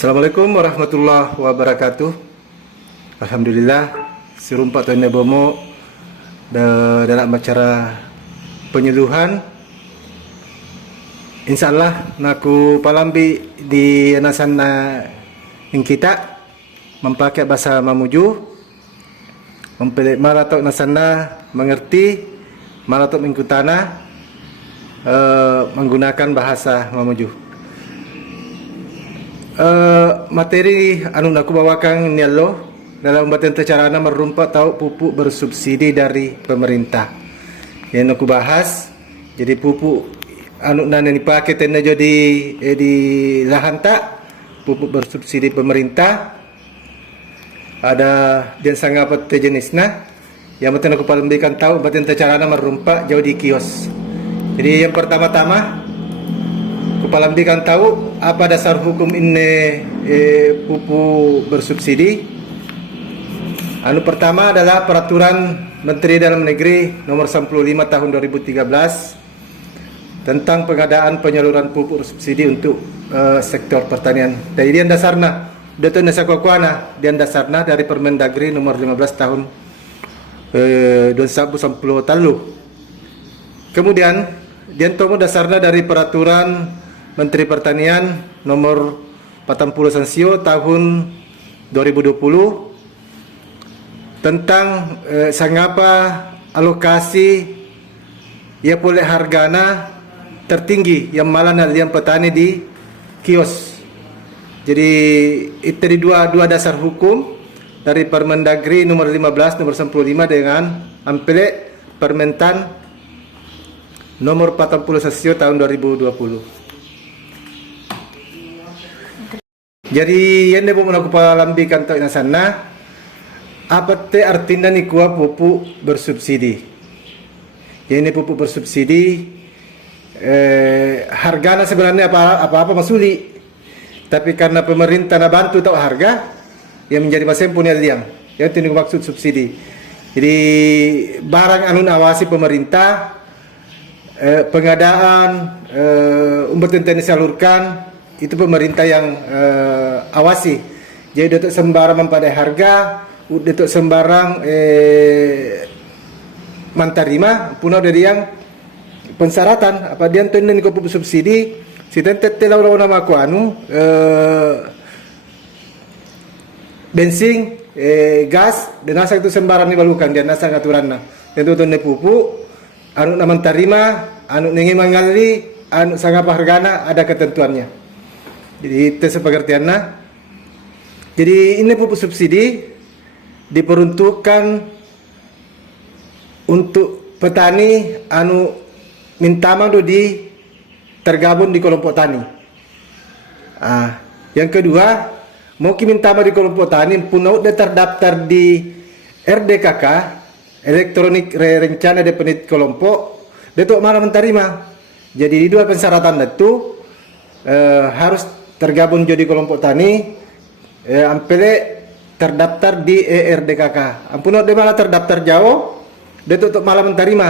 Assalamualaikum warahmatullahi wabarakatuh. Alhamdulillah, serumpak tuan bomo dalam acara penyuluhan. InsyaAllah naku palambi di nasana yang kita memakai bahasa Mamuju, mempelik maratok nasana mengerti maratok mengkutana menggunakan bahasa Mamuju. Materi anu aku bawakan ni lo dalam pembahasan tercarana merumpat tahu pupuk bersubsidi dari pemerintah. Yang aku bahas jadi pupuk anu nan dipakai tena jadi di lahan tak pupuk bersubsidi pemerintah ada dan sangat apa jenisnya. Yang penting aku palembikan tahu pembahasan tercarana merumpat jauh di kios. Jadi yang pertama-tama palambikan tahu apa dasar hukum ini pupuk bersubsidi. Anu pertama adalah Peraturan Menteri Dalam Negeri Nomor 95 Tahun 2013 tentang pengadaan penyaluran pupuk bersubsidi untuk sektor pertanian. Jadi dia dasarna Dato' Nasa Kuakwana dia dasarna dari Permendagri Nomor 15 Tahun 2010 talu. Kemudian dia tomo dasarna dari Peraturan Menteri Pertanian Nomor 40 Sansio Tahun 2020 tentang sangapa alokasi ya boleh hargana tertinggi yang malah yang petani di kios. Jadi itu di dua dasar hukum dari Permendagri Nomor 15 Nomor 95 dengan ampele Permentan Nomor 40 Sansio Tahun 2020. Jadi yang dia mau aku palambikan tahu sana apa te artinya ni kuah pupuk bersubsidi. Yang ini pupuk bersubsidi harganya sebenarnya apa masuli. Tapi karena pemerintah nak bantu tahu harga yang menjadi masem punya liang. Yang itu maksud subsidi. Jadi barang anu awasi pemerintah pengadaan umpet yang disalurkan itu pemerintah yang awasi. Jadi datuk sembarang mempadai harga, datuk sembarang mantarima punau dari yang pensyaratan apa dia tenen ko subsidi si tentet telau nama aku anu bensin gas dan nasa itu sembarang dibalukan dia nasa aturanna. Tentu tenen pupuk anu nama tarima anu ingin mengali anu sangapa hargana ada ketentuannya. Jadi itu sepengertiannya. Jadi ini pupuk subsidi diperuntukkan untuk petani anu minta mandu di tergabung di kelompok tani. Yang kedua, mau minta mandu di kelompok tani punau terdaftar di RDKK elektronik rencana definit kelompok detok malah menerima. Jadi di dua persyaratan itu harus tergabung jadi kelompok tani ampele terdaftar di RDKK. Ampunok de malah terdaftar jauh, de untuk malah menerima.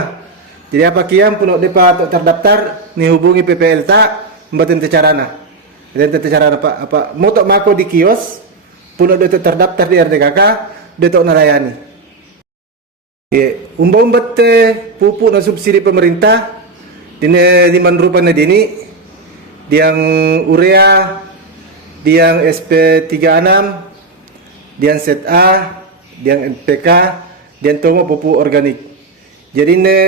Jadi apa kiam punok de pa terdaftar ni hubungi PPL tak mbaten tecarana. Dan tecarana apa motok mako di kios punok de terdaftar di RDKK de tok nalayani. Umbat pupuk dan subsidi pemerintah di manrupana dini yang urea, yang SP36, yang ZA, yang NPK, yang tomo pupuk organik. Jadi ini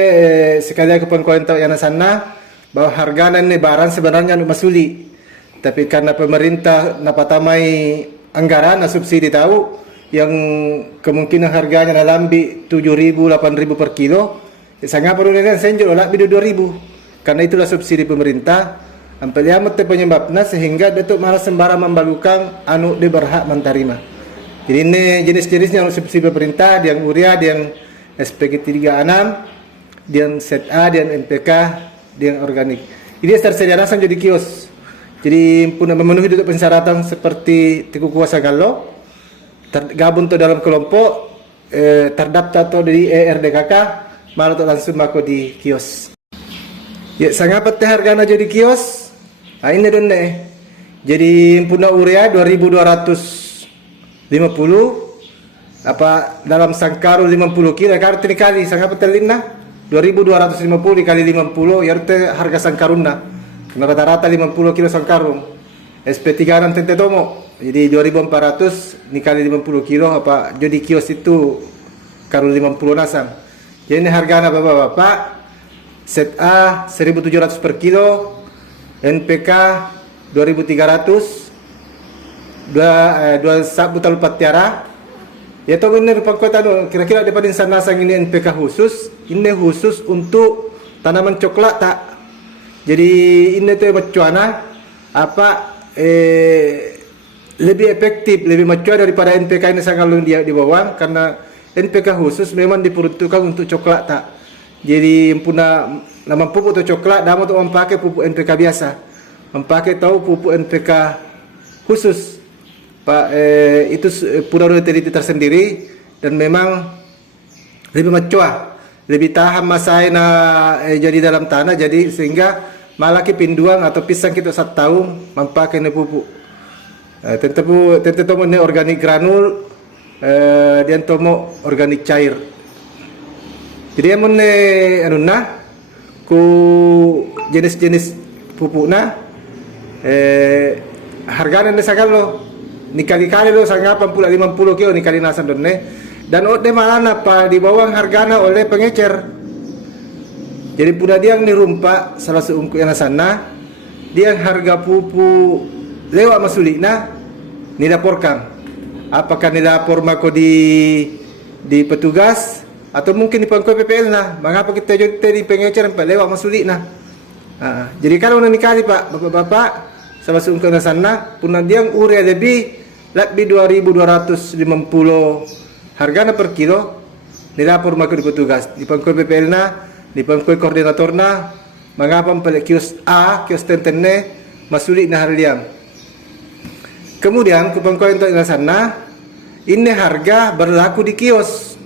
sekali aku pengkoin tahu yang sana bahwa harga ini barang sebenarnya masuli. Tapi karena pemerintah napatamai anggaran na subsidi tahu yang kemungkinan harganya nalambi 7.000 8.000 per kilo, sangat perlu dengan senjol lebih 2.000. Karena itulah subsidi pemerintah. Sampai liamat penyebabnya sehingga datuk malah sembarang membalukan anu dia berhak menerima. Jadi ini jenis-jenisnya anu subsidi pemerintah, yang urea, yang SPG36, yang ZA, yang NPK, yang organik. Ini tersedia langsung jadi kios. Jadi pun memenuhi datuk persyaratan seperti tiku kuasa galo, tergabung to dalam kelompok, terdaftar to di RDKK, malah to langsung mako di kios. Ya sangat harga na jadi kios. Ini don Jadi puna urea 2250 apa dalam sangkaru 50 kilo kartu dikali sangat petelina 2250 dikali 50 ya harga sangkaruna karena rata-rata 50 kilo sangkarung SP36 tente tomo jadi 2400 dikali 50 kilo apa jadi kios itu karun 50 nasang jadi ini harganya bapak-bapak set A 1700 per kilo NPK 2300 dua sabu talu patiara. Ya tahu ini pangkota kira-kira daripada nasang ini NPK khusus, ini khusus untuk tanaman coklat tak. Jadi ini tuh macuana apa lebih efektif, lebih macuan daripada NPK ini sangat dia di bawah karena NPK khusus memang diperuntukkan untuk coklat tak. Jadi puna nama pupuk atau coklat, dah untuk memakai pupuk NPK biasa, memakai tahu pupuk NPK khusus. Pak itu pura utility tersendiri dan memang lebih macua, lebih tahan masa jadi dalam tanah jadi sehingga malah pinduang atau pisang kita 1 tahun memakai pupuk. Tentu ini organik granul dan tomo organik cair. Jadi yang ku jenis-jenis pupukna harganya sangat loh. Ni kali-kali lo sangat 50 kilo ni kali nasan donne dan ode malana pa di bawah hargana oleh pengecer. Jadi puna dia ni rumpa salah seungku yang sana dia harga pupu lewat masulina ni laporkan. Apakah ni lapor mako di petugas atau mungkin di pangko PPL nah. Mengapa kita jadi di pengecer pa lewat masulina. Jadi kalau ni kali Pak bapak-bapak salah seungku yang sana puna dia urea lebih 2250 hargana per kilo dilapor maka di petugas di pangkoi PPL na di pangkoi koordinator na mengapa pada kios A kios tentene masulik na harliang kemudian ke pangkoi untuk sana ini harga berlaku di kios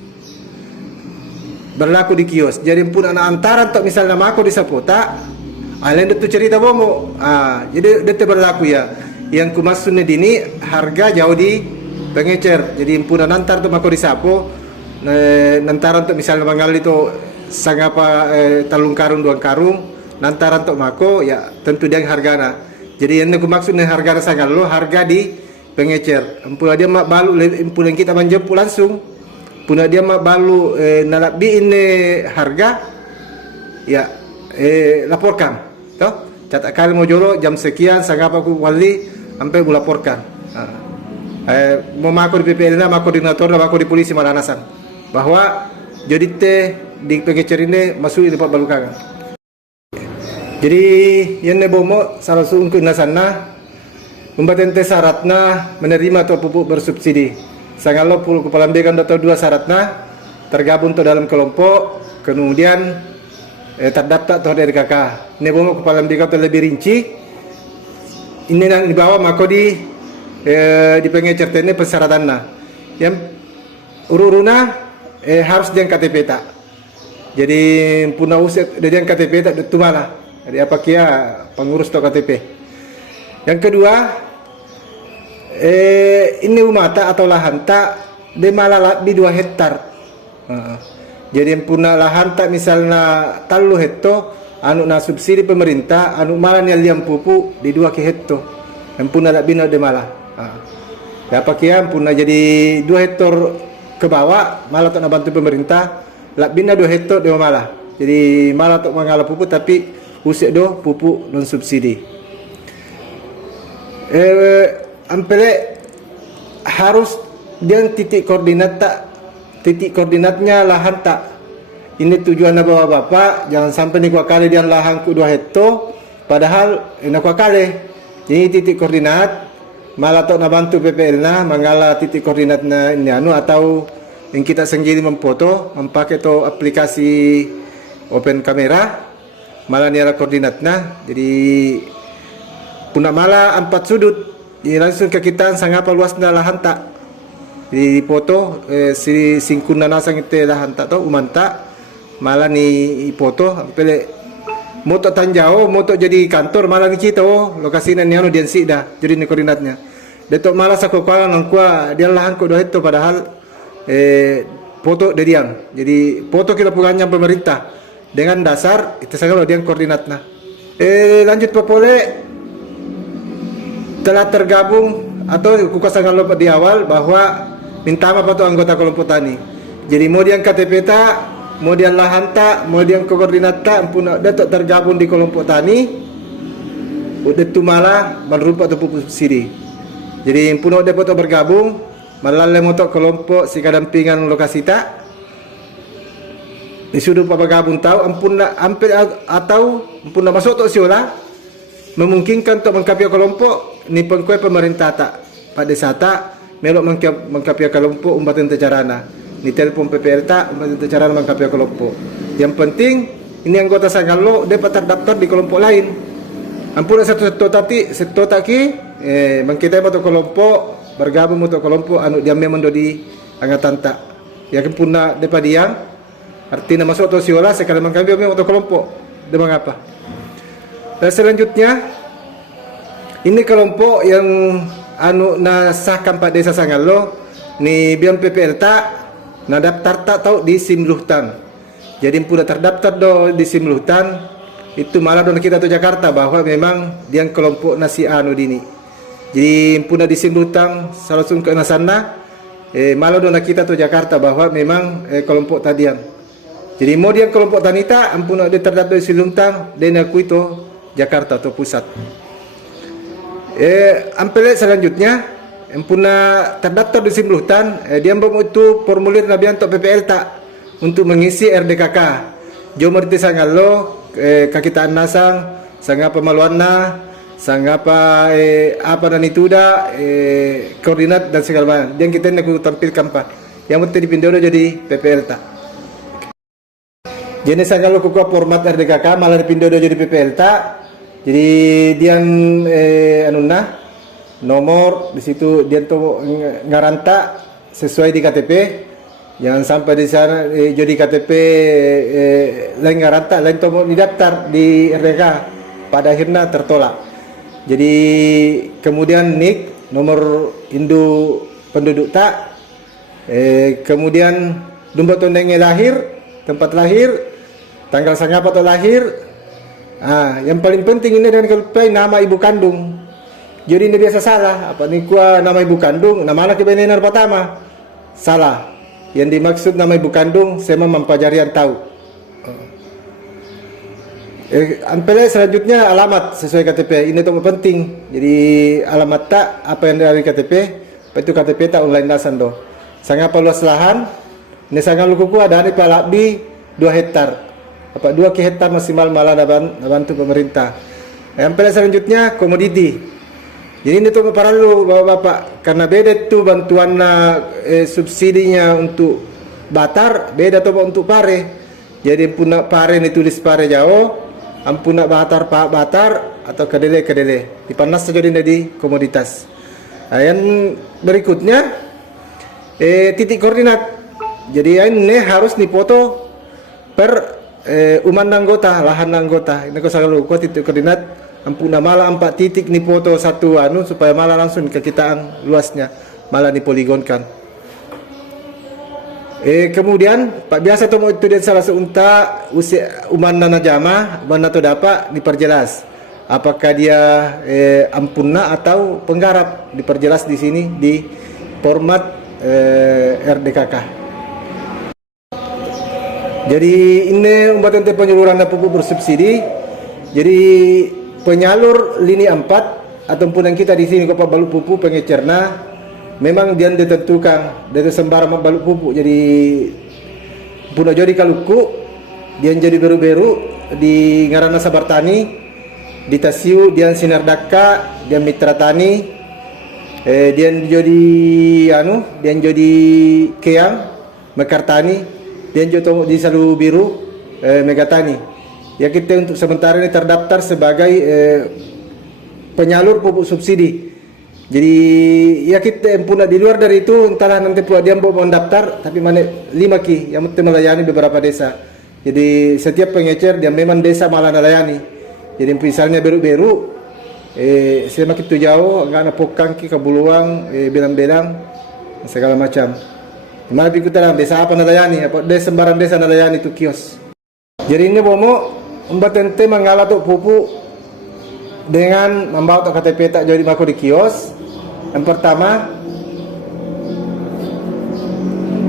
jadi pun anak antara untuk misalnya mako di sapota alain itu cerita bomo jadi itu berlaku ya yang kumaksudnya dini harga jauh di pengecer jadi impunan nantar tuh mako disapo nantaran tuh misalnya mangal itu sangapa talung karung 2 karung nantaran tuh mako ya tentu dia hargana jadi yang kumaksudnya harga sangat lo harga di pengecer impuna dia mak balu impunan kita manjemput langsung puna dia mak balu nalabi ini harga ya laporkan toh catat kali mau jolo jam sekian sangapa ku wali sampai melaporkan mau mako di PPL na mako koordinator na mako di polisi malanasan bahwa jadi di pengecer ini masuk di tempat balukangan jadi yang nebomo salah satu nasana membatente syaratna menerima atau pupuk bersubsidi sangalo puluh kepala bekan atau 2 syaratna tergabung dalam kelompok kemudian terdaftar atau dari kakak nebomo kepala bekan atau lebih rinci ini yang dibawa mako di pengecer ini persyaratannya yang ururuna harus dia KTP tak jadi puna uset dia KTP tak itu malah jadi apa kia pengurus to KTP yang kedua ini umata atau lahan tak dia malah lebih 2 hektar jadi yang puna lahan tak misalnya 3 hektar anu na subsidi pemerintah anu malah liam pupuk di 2 hektar yang puna tak bina de malah ya pakian puna jadi 2 hektar ke bawah malah tak bantu pemerintah lak bina 2 hektar de malah jadi malah tak mengalah pupuk tapi usik do pupuk non subsidi ampele harus dia titik koordinatnya lahan tak ini tujuan bapak-bapak jangan sampai ni kali dia lahan ku 2 hektar padahal ini kali jadi titik koordinat malah tok na bantu PPL na mangala titik koordinat na ini anu atau yang kita sendiri memfoto memakai to aplikasi open kamera malah ni koordinat na jadi puna malah 4 sudut jadi langsung ke kita sangapa luas na lahan tak di foto si singkuna nasang itu lahan tak to umanta malah ni foto pele moto Tanjau, moto jadi kantor malah ni kita lokasi ni anu dian dah jadi ni koordinatnya. Detok malah aku kuala nangkua dia lahan ko do itu padahal foto dari yang. Jadi foto kita punya pemerintah dengan dasar itu segala dia koordinatnya. Lanjut popole telah tergabung atau kukasangan lupa di awal bahwa minta maaf atau anggota kelompok tani. Jadi mau dia KTP tak, mau dia lahan tak, mau dia koordinat tak, ampun datuk tergabung di kelompok tani, udah tu malah merupakan atau pupuk subsidi. Jadi ampun udah foto bergabung, malah lemotok kelompok si kadampingan lokasi tak, disuruh bergabung tahu, ampun hampir atau ampun masuk tu siola, memungkinkan untuk mengkapi kelompok ni pengkuai pemerintah tak pada saat tak melok mengkapi kelompok umbatan tecarana ni telpon PPL tak umbatan tecarana mengkapi kelompok. Yang penting ini anggota sangalo dapat terdaftar di kelompok lain. Ampun satu taki mengkitai untuk kelompok bergabung untuk kelompok anu dia memang di angkatan tak. Ya kempuna depa diang artinya masuk atau siola sekali mengkapi untuk kelompok. Demang apa? Dan selanjutnya ini kelompok yang anu nasahkan Pak Desa Sangalo ni biang PPL tak na daftar tak tahu di Simluhtan. Jadi pun terdaftar do di Simluhtan itu malah do kita tu Jakarta bahwa memang dia kelompok nasi anu dini. Jadi pun di Simluhtan langsung ke sana malah do kita tu Jakarta bahwa memang kelompok tadian. Jadi mau dia kelompok tanita ampun ada terdaftar di Simluhtan dan aku itu Jakarta atau pusat. Ampel selanjutnya empuna terdaftar di Simluhtan dia membutuh formulir nabian untuk PPL tak untuk mengisi RDKK jomor ti sangalo kakitaan nasang sangapa maluanna sangapa apa dan itu dah koordinat dan segala macam yang kita nak tampilkan pak yang mesti dipindah jadi PPL tak jadi sangalo kuku format RDKK malah dipindah jadi PPL tak. Jadi dia anuna nomor di situ dia tuh ngaranta sesuai di KTP. Jangan sampai di sana jadi KTP lain ngaranta lain tuh didaftar di RDK pada akhirnya tertolak. Jadi kemudian NIK nomor induk penduduk tak kemudian domba tondengnya lahir tempat lahir tanggal sangapa atau lahir. Yang paling penting ini dengan kelpai nama ibu kandung. Jadi ini biasa salah. Apa ni kuah nama ibu kandung, nama anak kebenaran pertama salah. Yang dimaksud nama ibu kandung, saya mempelajari tahu. Ampele selanjutnya alamat sesuai KTP. Ini itu penting. Jadi alamat tak apa yang dari KTP, itu KTP tak online dasan do. Sangat luas lahan. Ini sangat luku ada ni palakbi 2 hektar. Apa 2 hektar maksimal malah bantu pemerintah. Yang selanjutnya komoditi. Jadi ini tuh perlu bapak-bapak karena beda tuh bantuan subsidinya untuk batar beda tuh untuk pare. Jadi punak pare ini tulis pare jauh, ampuna batar pak batar atau kedele dipanas saja di komoditas. Yang berikutnya titik koordinat. Jadi ini harus dipoto per uman anggota, lahan anggota. Ini kau selalu kuat titik koordinat. Ampuna malah 4 titik ni foto satu anu supaya malah langsung ke kitaan luasnya, malah dipoligonkan. Kemudian Pak biasa tu itu dia salah seunta usia uman nana jama, mana tu dapat diperjelas. Apakah dia ampuna atau penggarap diperjelas di sini di format RDKK. Jadi ini umbatan penyaluran pupuk bersubsidi. Jadi penyalur lini 4 ataupun yang kita di sini Bapak Balut Pupuk pengecerna memang dia ditentukan dari sembarang balut pupuk. Jadi puna jadi kaluku dia jadi beru-beru di Ngarana Sabar Tani, di Tasiu dia Sinar Daka, dia Mitra Tani, dia jadi dia jadi Keang Mekar Tani. Dan juga di Salu Biru Megatani. Ya kita untuk sementara ini terdaftar sebagai penyalur pupuk subsidi. Jadi ya kita pun di luar dari itu entahlah nanti pula dia mau mendaftar tapi mana 5 ki yang mesti melayani beberapa desa. Jadi setiap pengecer dia memang desa malah nalayani. Jadi misalnya beru-beru, semakin tu jauh, agak napokang ki kabuluang, belang-belang, segala macam. Mana pikir dalam desa apa nalayani, apa desa sembarang desa nalayani tu kios. Jadi ini bomo, ente mengalah tu pupu dengan membawa tu KTP tak jadi mako di kios. Yang pertama,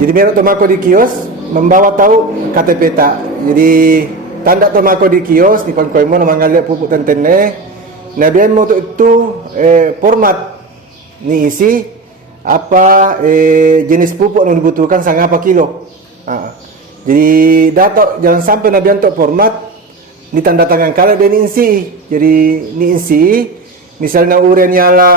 jadi merek tu mako di kios, membawa tahu KTP tak. Jadi tanda tu mako di kios di pangkoimo nama ngalir pupuk tentene. Nah dia mau itu format ni isi apa jenis pupuk yang dibutuhkan sangat apa kilo. Jadi data jangan sampai nabi untuk format ni tanda tangan kalau dia ni isi. Jadi ni isi misalnya urea nyala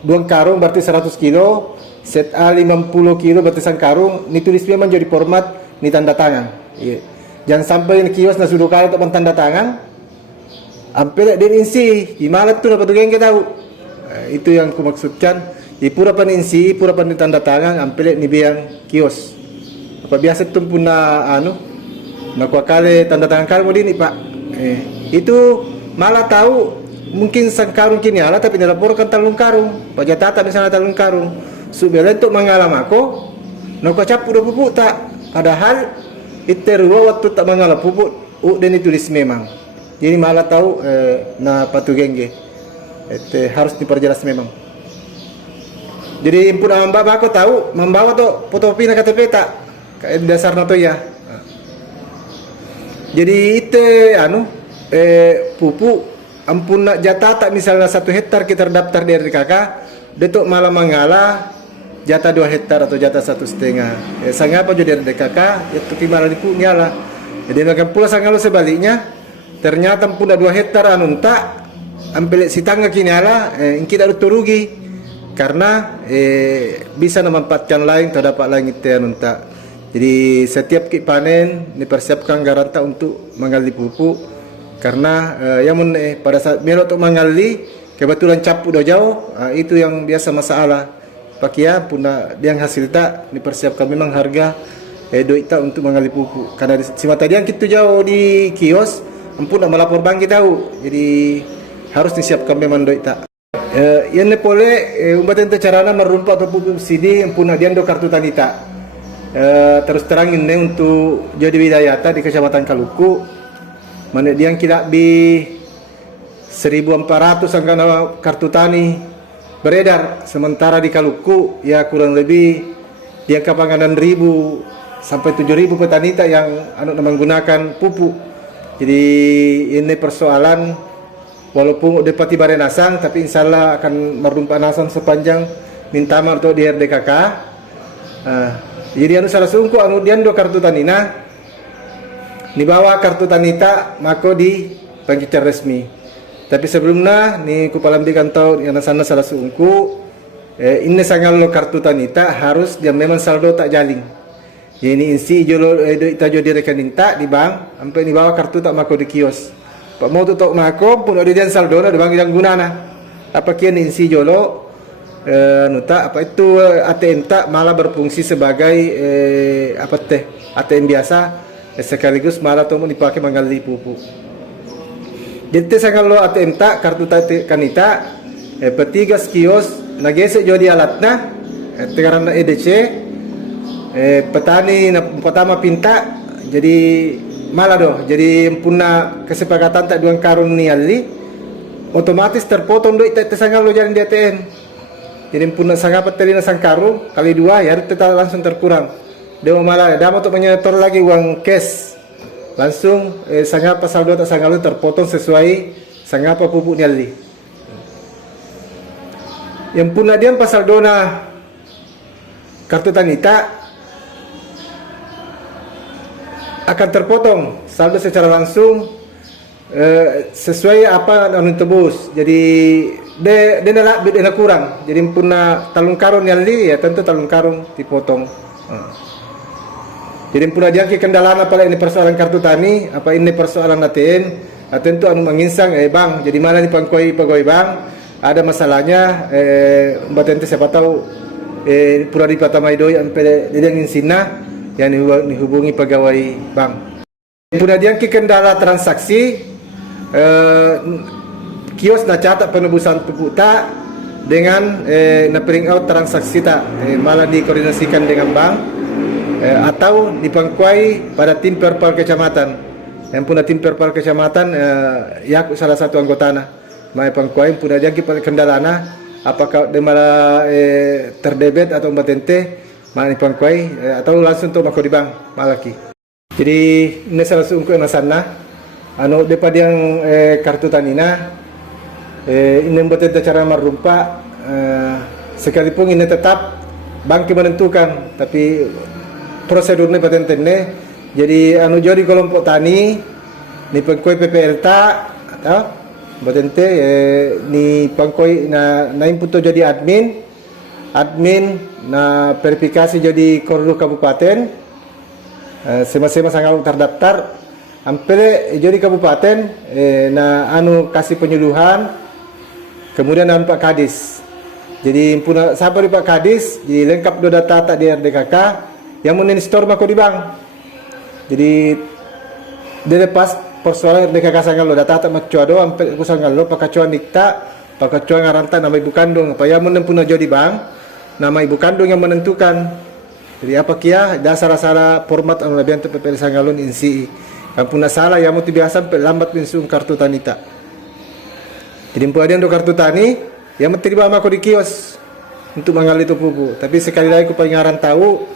2 karung berarti 100 kilo, set A 50 kilo berarti 1 karung, ni tulis memang jadi format ni tanda tangan. Iya. Jangan sampai ni kios na sudah kali untuk tanda tangan. Ampe dia insi, gimana tu dapat tugen kita tahu. Itu yang aku maksudkan. Di pura pan insi, pura pan tanda tangan, ampe ni biang kios. Apa biasa tu pun na kali tanda tangan kali mau ini pak. Itu malah tahu mungkin sang karung kini ala tapi dilaporkan talung karung. Pak jatata misalnya talung karung. Subela untuk mengalam aku, nak cap udah pupuk tak. Padahal iterua waktu tak mengalah pupuk, dan ditulis memang. Jadi malah tahu na patugenge. Harus diperjelas memang. Jadi impun mbak aku tahu membawa tu fotokopi na KTP tak dasar na to ya. Jadi itu pupuk ampun nak jatah tak misalnya 1 hektar kita terdaftar di RDKK, detok malah mengalah jatah 2 hektar atau jatah 1,5. Sangat apa jadi RDKK itu timara di nyala. Jadi akan pula sangat lo sebaliknya ternyata pun 2 hektar tak ambil si tangga kini ala kita ada rugi karena bisa memanfaatkan lain terdapat lain itu tak. Jadi setiap kita panen dipersiapkan garanta untuk menggali pupuk karena yang pada saat melo untuk menggali kebetulan capu udah jauh itu yang biasa masalah. Pakia puna yang hasil tak dipersiapkan memang harga duit tak untuk menggali pupuk karena si mata dia kita jauh di kios ampun nak melapor bank kita tahu jadi harus disiapkan memang duit tak. Yang boleh umat ente carana merumpat atau pupuk subsidi ampun dia do kartu tani tak. Terus terang ini untuk jadi widayata di Kecamatan Kaluku mana dia kira di 1.400 angka kartu tani beredar sementara di Kaluku ya kurang lebih di angka panganan 1.000 sampai 7.000 petani yang menggunakan pupuk. Jadi ini persoalan walaupun udah pati bare nasang tapi insyaallah akan merumpa nasang sepanjang minta maaf untuk di RDKK. Jadi salah sungku dia do kartu tanina ni bawa kartu tanita mako di pengkicar resmi. Tapi sebelumnya ni kupalambikan tau yang sana salah sungku ini sangat lo kartu tanita harus dia memang saldo tak jaling. Jadi ini insi jolo ita jo di rekening tak di bank sampai ni bawa kartu tak mako di kios. Pak mau tu tok mako pun ada dia saldo na di bank yang gunana. Apa kian insi jolo apa itu ATM tak malah berfungsi sebagai ATM biasa sekaligus malah tuh dipakai menggali pupuk. Jadi sangat lo ATM tak kartu kanita petigas kios nagese jadi alatna karena EDC petani pertama pinta jadi malah doh jadi punna kesepakatan tak 2 karung niali otomatis terpotong do ita sangat lo jalan di ATM. Jadi punna sangat petani na sang karung kali 2 ya tetap langsung terkurang. Dia malah dah untuk menyetor lagi uang cash langsung sangat saldo tak sangat terpotong sesuai sangat apa pupuk nyali. Yang punna dia pasal dona kartu tanita akan terpotong saldo secara langsung sesuai apa anu tebus. Jadi dia kurang. Jadi punna talung karung nyali ya tentu talung karung dipotong. Jadi punna dia kendala apa ini persoalan kartu tani, apa ini persoalan ATM, tentu anu menginsang bang. Jadi mana nih pegawai bang ada masalahnya mbak tente siapa tahu pura di Patamaido yang dia nginsina yang dihubungi pegawai bank. Puna diangki kendala transaksi kios na catat penebusan pupuk tak dengan na print out transaksi tak malah dikoordinasikan dengan bank atau dipangkuai pada tim perpal kecamatan. Yang puna tim perpal kecamatan ya salah satu anggotana mai pangkuai puna diangki kendalana apakah dia malah terdebet atau batente mai pangkuai atau langsung tu mako di bank malaki. Jadi ini salah satu ungkup nasana anu depa yang kartu tanina ini membuat cara merumpa sekalipun ini tetap bank menentukan tapi prosedurnya patentene jadi anu jodi kelompok tani ni pengkoi PPL ta atau patente ni pengkoi na input jadi admin na verifikasi jadi koordinat kabupaten sama-sama sangat terdaftar ampere jadi kabupaten na anu kasih penyuluhan kemudian anu Pak Kadis jadi puna sabar Pak Kadis jadi lengkap do data tak di RDKK yang mau store mako di bank jadi dia pas persoalan RDKK sangal lo data tak macua do ampere ku sangal lo pakacuan dikta pakacuan ngarantan nama ibu kandung apa yang mun puna jadi bank nama ibu kandung yang menentukan. Jadi apa kia dasar-dasar format anu labian PPL Sangalun insi kampung salah yang mesti biasa sampai lambat pinsung kartu tani tak. Jadi ada untuk kartu tani yang mesti dibawa aku di kios untuk mengali itu pupuk. Tapi sekali lagi aku pengaran tahu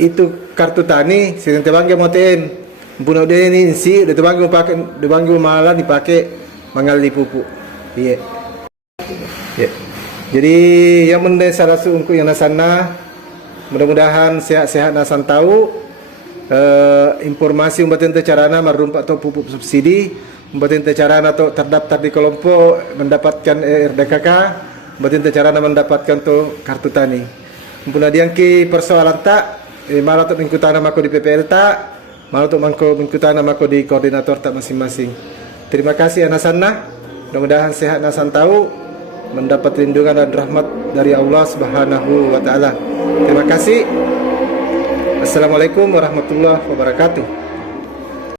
itu kartu tani sering tebangge moten punya dia ini insi udah tebangge pakai tebangge malah dipakai mengali pupuk. Iya. Yeah. Jadi yang mendesar rasu yang nasana mudah-mudahan sehat-sehat nasan tahu informasi umbatin carana merumpak atau pupuk subsidi umbatin carana atau terdaftar di kelompok mendapatkan RDKK umbatin carana mendapatkan tuh kartu tani mumpuna diangki persoalan tak malah untuk mengikutana mako di PPL tak malah untuk mengikutana mako di koordinator tak masing-masing. Terima kasih anasanna mudah-mudahan sehat nasan tahu mendapat lindungan dan rahmat dari Allah Subhanahu wa taala. Terima kasih. Assalamualaikum warahmatullahi wabarakatuh.